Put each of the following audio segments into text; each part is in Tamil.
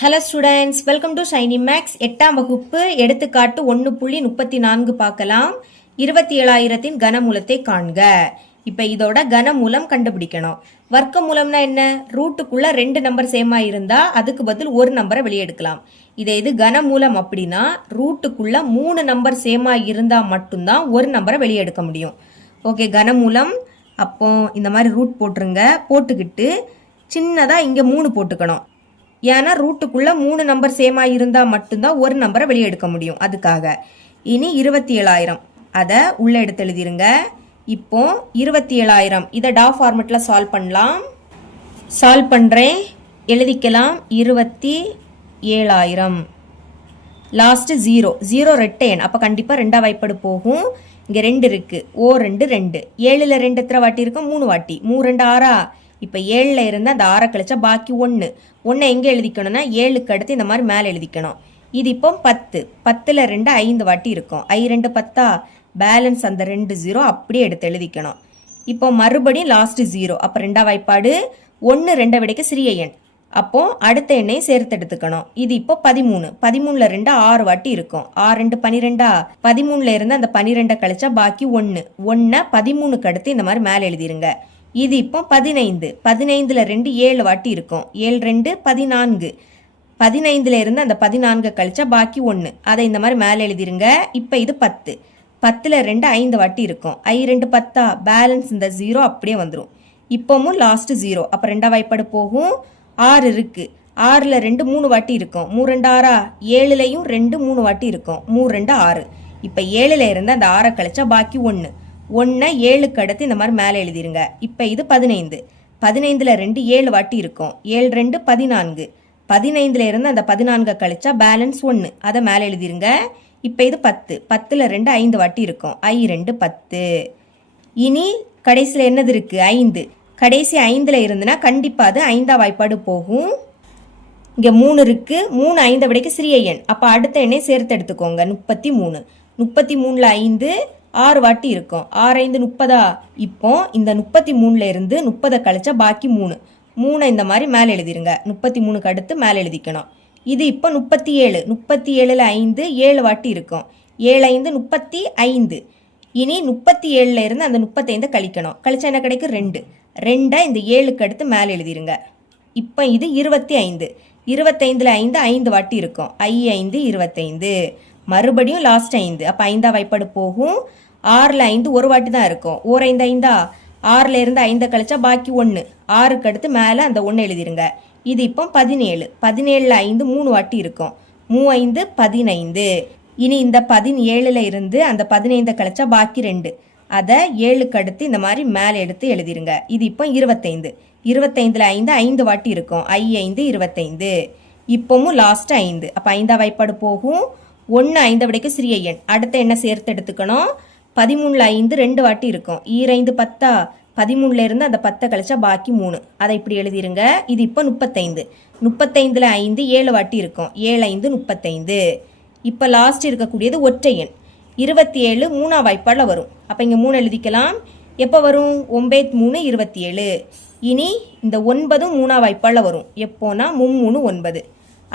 Hello students, welcome to Shiny Max. 8ஆம் வகுப்பு எடுத்துக்காட்டு 1.34 பார்க்கலாம். 27,000 கனமூலத்தை காண்க. இப்போ இதோட கனமூலம் கண்டுபிடிக்கணும். வர்க்க மூலம்னா என்ன? ரூட்டுக்குள்ள 2 நம்பர் சேமா இருந்தா அதுக்கு பதில் ஒரு நம்பரை வெளியே எடுக்கலாம். இது கனமூலம் அப்படின்னா ரூட்டுக்குள்ள 3 நம்பர் சேமா இருந்தா மட்டும்தான் ஒரு நம்பரை வெளியே எடுக்க முடியும். ஓகே, கனமூலம். அப்போ இந்த மாதிரி ரூட் போட்டுருங்க. போட்டுக்கிட்டு சின்னதாக இங்கே 3 போட்டுக்கணும். ஏன்னா ரூட்டுக்குள்ள 3 நம்பர் சேமா இருந்தா மட்டும்தான் ஒரு நம்பரை வெளியே எடுக்க முடியும். அதுக்காக இனி 27,000 அதை உள்ள எடுத்து எழுதிருங்க. இப்போ 27,000 இதை டா ஃபார்மெட்ல சால்வ் பண்ணலாம். சால்வ் பண்றேன், எழுதிக்கலாம். 27,000 லாஸ்ட் 0 ரெட்டை எண், அப்ப கண்டிப்பா 2ஆ வாய்ப்பாடு போகும். இங்க 2 இருக்கு. ஓ 2 2 7ல 2 எத்தனை வாட்டி இருக்கும்? 3 வாட்டி. 3 2 6. இப்போ 7ல் இருந்து அந்த 6 கழிச்சா பாக்கி 1 எங்கே எழுதிக்கணும்னா 7க்கு அடுத்து இந்த மாதிரி மேலே எழுதிக்கணும். இது இப்போ 10. 10ல் 2 5 வாட்டி இருக்கும். 2 10, பேலன்ஸ் அந்த 2 0 அப்படியே எடுத்து எழுதிக்கணும். இப்போ மறுபடியும் லாஸ்ட் 0, அப்போ 2ஆ வாய்ப்பாடு. 1 2 விடைக்கு சிறிய எண், அப்போ அடுத்த எண்ணையும் சேர்த்து எடுத்துக்கணும். இது இப்போ 13. 13ல் 2 6 வாட்டி இருக்கும். 6 2 12, 13ல் இருந்து அந்த 12 கழிச்சா பாக்கி 1 13க்கு அடுத்து இந்த மாதிரி மேலே எழுதிருங்க. இது இப்போ 15. 15ல் 2 7 வாட்டி இருக்கும். 7 2 14, 15ல் இருந்து அந்த 14 கழிச்சா பாக்கி 1 அதை இந்த மாதிரி மேலே எழுதிருங்க. இப்போ இது 10. 10ல் 2 5 வாட்டி இருக்கும். 2 10, பேலன்ஸ் இந்த 0 அப்படியே வந்துடும். இப்போவும் லாஸ்ட் 0, அப்போ 2ஆ வாய்ப்பாடு போகும். 6 இருக்கு. 6ல் 2 3 வாட்டி இருக்கும். 3 2 6, 7லையும் 2 3 வாட்டி இருக்கும். 3 2 6. இப்போ 7ல் இருந்து அந்த 6 கழிச்சா பாக்கி 1 7க்கு அடுத்து இந்த மாதிரி மேலே எழுதிருங்க. இப்போ இது 15. 15ல் 2 7 வாட்டி இருக்கும். 7 2 14, 15ல் இருந்து அந்த 14 கழிச்சா பேலன்ஸ் 1 அதை மேலே எழுதிருங்க. இப்போ இது 10. 10ல் 2 5 வாட்டி இருக்கும். 2 10. இனி கடைசியில் என்னது இருக்கு? 5. கடைசி 5ல் இருந்துன்னா கண்டிப்பாக அது 5ஆ வாய்ப்பாடு போகும். இங்கே 3 இருக்கு. 3 5 விடைக்கு சிறிய எண், அப்போ அடுத்த எண்ணை சேர்த்து எடுத்துக்கோங்க. 33. 33ல் 5 6 வாட்டி இருக்கும். 6 5 30. இப்போ இந்த 33ல் இருந்து 30 கழிச்சா பாக்கி 3 இந்த மாதிரி மேலே எழுதிருங்க. 33க்கு அடுத்து மேலே எழுதிக்கணும். இது இப்போ 37. 37ல் 5 7 வாட்டி இருக்கும். 7 5 35. இனி 37ல் இருந்து அந்த 35 கழிக்கணும். கழிச்சா என்ன கிடைக்கும்? 2 2 இந்த 7க்கு அடுத்து மேலே எழுதிருங்க. இப்போ இது 25. 25ல் 5 5 வாட்டி இருக்கும். 5 25, மறுபடியும் லாஸ்ட் 5, அப்போ 5ஆ வாய்ப்பாடு போகும். 6ல் 5 ஒரு வாட்டி தான் இருக்கும். 1 5 5, 6ல் இருந்து 5 கழிச்சா பாக்கி 1 6க்கு அடுத்து மேலே அந்த 1 எழுதிருங்க. இது இப்போ 17. 17ல் 5 3 வாட்டி இருக்கும். 3 5 15. இனி இந்த 17ல் இருந்து அந்த 15 கழிச்சா பாக்கி 2 அதை 7க்கு அடுத்து இந்த மாதிரி மேலே எடுத்து எழுதிருங்க. இது இப்போ 25. 25ல் 5 5 வாட்டி இருக்கும். 5 25. இப்போவும் லாஸ்ட் 5, அப்போ 5ஆ வாய்ப்பாடு போகும். 1 5 விடைக்கு சிறிய எண், அடுத்த எண்ணை சேர்த்து எடுத்துக்கணும். 13ல் 5 2 வாட்டி இருக்கும். 5 10, 13ல் இருந்து அந்த 10 கழிச்சா பாக்கி 3 அதை இப்படி எழுதிருங்க. இது இப்போ 35. 35ல் 5 7 வாட்டி இருக்கும். 7 5 35. இப்போ லாஸ்ட் இருக்கக்கூடியது ஒற்றை எண். 27 3ஆ வாய்ப்பாடில் வரும். அப்போ இங்கே 3 எழுதிக்கலாம். எப்போ வரும்? 9 3 27. இனி இந்த 9 3ஆ வாய்ப்பாடில் வரும். எப்போனா 3 9.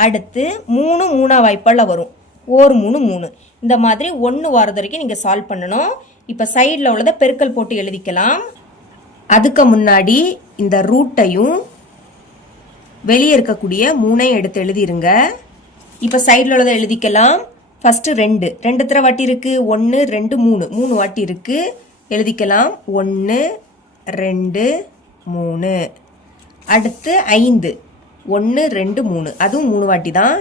அடுத்து 3 3ஆ வாய்ப்பாடில் வரும். 1 3 3. இந்த மாதிரி 1 வாரது வரைக்கும் நீங்கள் சால்வ் பண்ணணும். இப்போ சைடில் உள்ளதை பெருக்கல் போட்டு எழுதிக்கலாம். அதுக்கு முன்னாடி இந்த ரூட்டையும் வெளியே இருக்கக்கூடிய 3ஐயும் எடுத்து எழுதிருங்க. இப்போ சைடில் உள்ளதை எழுதிக்கலாம். ஃபஸ்ட்டு 2 எத்தனை வாட்டி இருக்குது? 1 2 3 வாட்டி இருக்குது. எழுதிக்கலாம். 1 2 3. அடுத்து 5 1 2 3, அதுவும் 3 வாட்டி தான்.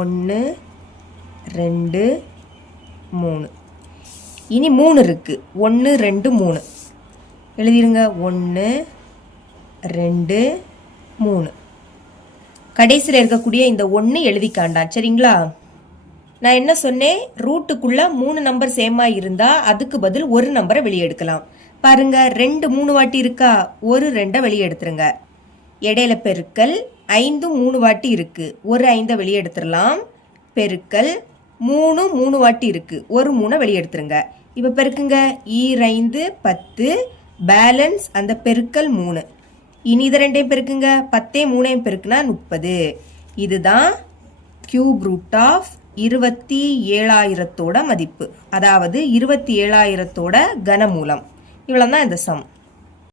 1 2 3. இனி 3 இருக்கு. 1 2 3 எழுதிருங்க. 1 2 3. கடைசியில் இருக்கக்கூடிய இந்த 1 எழுதிக்காண்டாம். சரிங்களா? நான் என்ன சொன்னேன்? ரூட்டுக்குள்ள 3 நம்பர் சேமா இருந்தா அதுக்கு பதில் ஒரு நம்பரை வெளியே எடுக்கலாம். பாருங்க, 2 3 வாட்டி இருக்கா? ஒரு 2 வெளியே எடுத்துருங்க. இடையில பெருக்கல் 5 3 வாட்டி இருக்கு. ஒரு 5 வெளியே எடுத்துடலாம். பெருக்கல் 3 3 வாட்டி இருக்கு. ஒரு 3 வெளியே எடுத்துருங்க. இப்போ பெருக்குங்க. 5 10, பேலன்ஸ் அந்த பெருக்கல் 3. இனி இது 2ஐயும் பெருக்குங்க. 10 3ஐயும் பெருக்குனா 30. இதுதான் கியூப் ரூட் ஆஃப் 27,000 மதிப்பு. அதாவது 27,000 கனமூலம். இவ்வளோ தான் இந்த சம்.